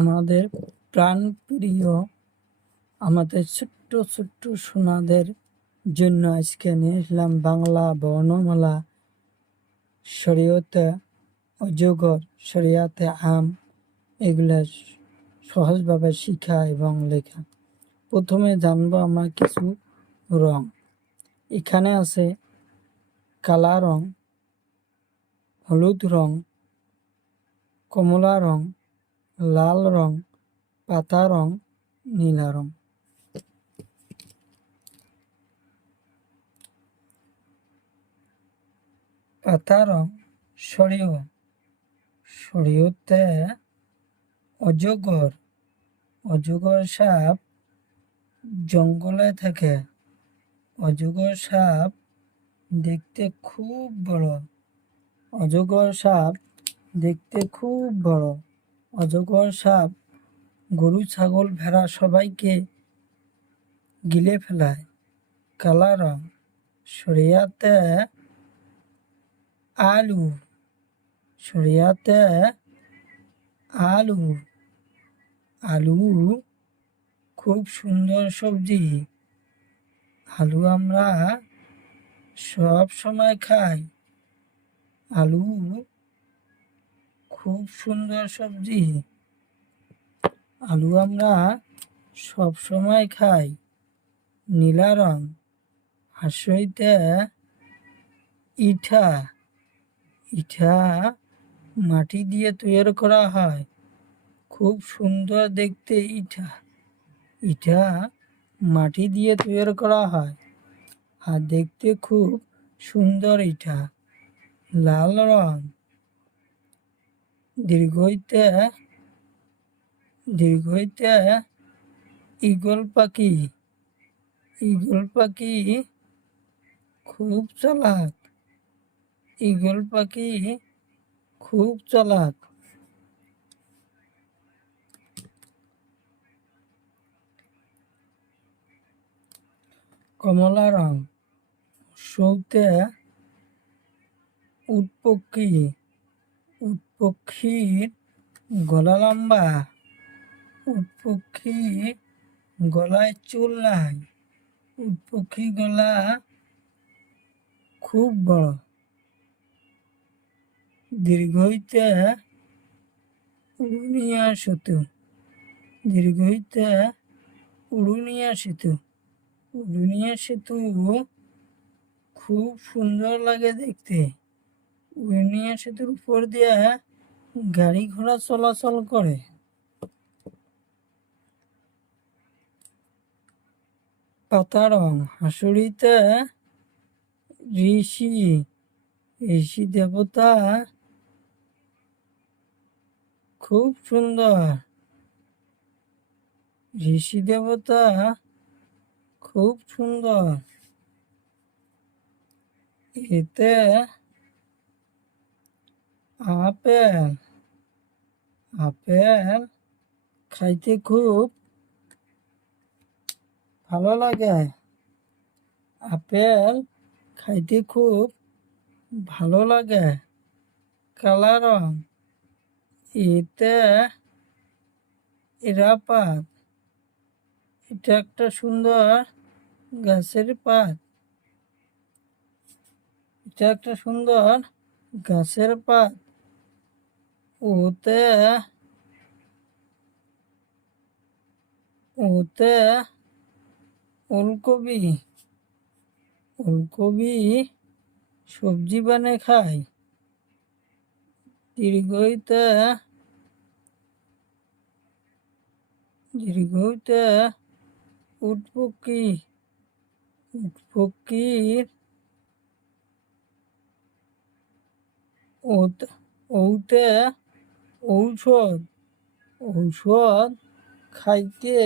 আমাদের প্রাণপ্রিয় আমাদের ছোট্ট ছোট্ট সোনাদের জন্য আজকে নিয়ে আসলাম বাংলা বর্ণমালা, শরীয়তে অজগর, শরিয়াতে আম, এগুলা সহজভাবে শিখা এবং লেখা। প্রথমে জানবো আমরা কিছু রং। এখানে আছে কালা রং, হলুদ রং, কমলা রং, লাল রং, পাতা রং, নীলা রং। পাতা রং শরীয়তে অজগর, অজগর সাপ জঙ্গলে থাকে। অজগর সাপ দেখতে খুব বড়। অজগর সাপ দেখতে খুব বড়। অজগর সাপ গরু, ছাগল, ভেড়া সবাইকে গিলে ফেলায়। কালা রং শরিয়াতে আলু, শরিয়াতে আলু, আলু খুব সুন্দর সবজি। আলু আমরা সব সময় খাই। আলু খুব সুন্দর সবজি। আলু আমরা সব সময় খাই। নীলা রং হাসইতে ইটা, ইটা মাটি দিয়ে তৈরি করা হয়। খুব সুন্দর দেখতে ইটা, ইটা মাটি দিয়ে তৈরি করা হয় আর দেখতে খুব সুন্দর ইটা। লাল রং দীর্ঘইতে ঈগল পাখি, ঈগল পাখি খুব চালাক। ঈগল পাখি খুব চালাক। কমলা রং সৌতে উট পক্ষী, উট পক্ষীর গলা লম্বা। উট পক্ষীর গলায় চুল নাই। উট পক্ষীর গলা খুব বড়। দীর্ঘইতে উড়ুনিয়া সেতু, দীর্ঘইতে উড়ুনিয়া সেতু। উড়ুনিয়া সেতু খুব সুন্দর লাগে দেখতে। উড়ুনিয়া সেতুর উপর দিয়ে গাড়ি ঘোড়া চলাচল করে। পাতা রং হাসুড়িতে ঋষি, ঋষি দেবতা খুব সুন্দর। ঋষি দেবতা খুব সুন্দর। এতে আপেল, আপেল খাইতে খুব ভালো লাগে। আপেল খাইতে খুব ভালো লাগে। কালা রং এতে এরা পাত, এটা একটা সুন্দর গাছের পাত। এটা একটা সুন্দর গাছের পাত। ওতে ওতে ওলকপি, ওলকপি সবজি বানিয়ে খায়। দীর্ঘইতে উট পক্ষী, উট পক্ষীর ওতে ঔষধ, ঔষধ খাইতে